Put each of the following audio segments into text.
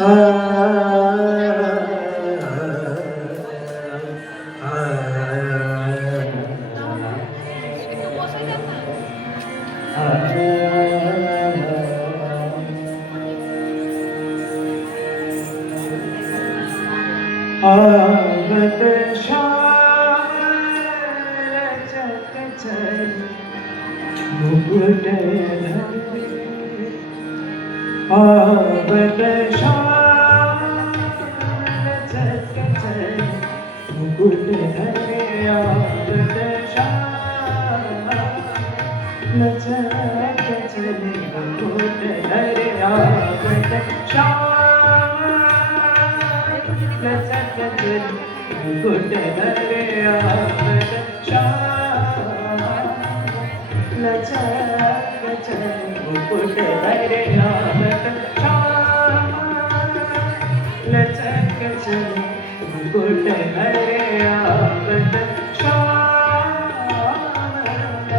आवत श्याम रचक मुकुट आवत श्याम रचक मुकुट धरे आवत श्याम रचक मुकुट धरे आवत श्याम लचक मुकुट धरे आवत श्याम लचक मुकुट धरे आवत श्याम लचक मुकुट धरे आवत श्याम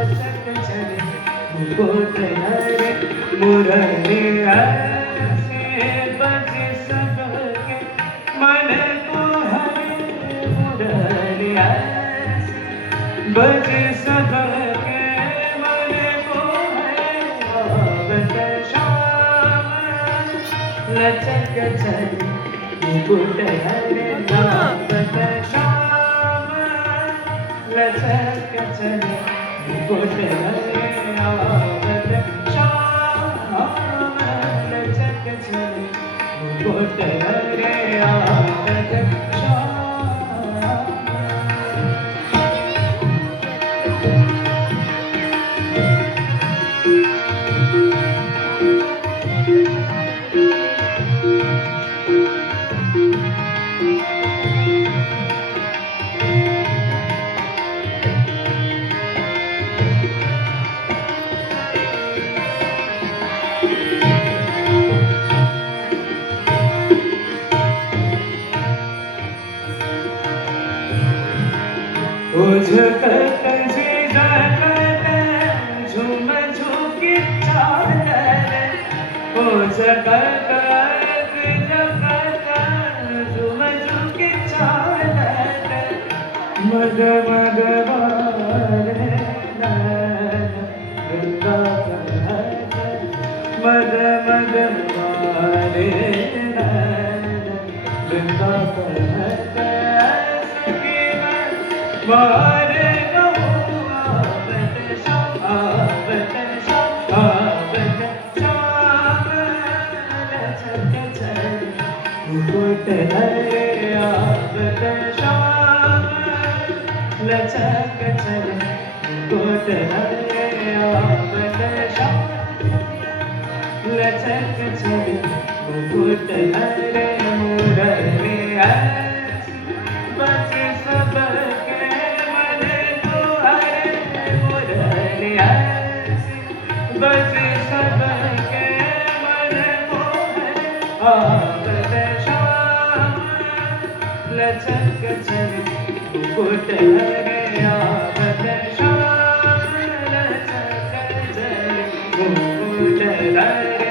लचक मुकुट धरे मुरली ऐसे बज सबके मन को हरे मुरली ऐसे बज सबके मन को हरे आवत श्याम लचक मुकुट हरे आवत श्याम लचक मुकुट हरे आवत श्याम लचक मुकुट हरे आवत श्याम उझकत झिझकत झुम झुकी चादर उझकत झिझकत झुम झुकी चादर मग मग वारे नयन वृंदावन मग मग वारे नयन वृंदावन वारे आवत श्याम आवत श्याम आवत श्याम लचक मुकुट धरे आवत श्याम लचक मुकुट धरे आवत श्याम लचक मुकुट धरे मुरली ऐसी बज सबके मन को हरे मुरली ऐसी बज सबके मन को हरे आवत श्याम लचक मुकुट हरे आवत श्याम लचक मुकुट धरे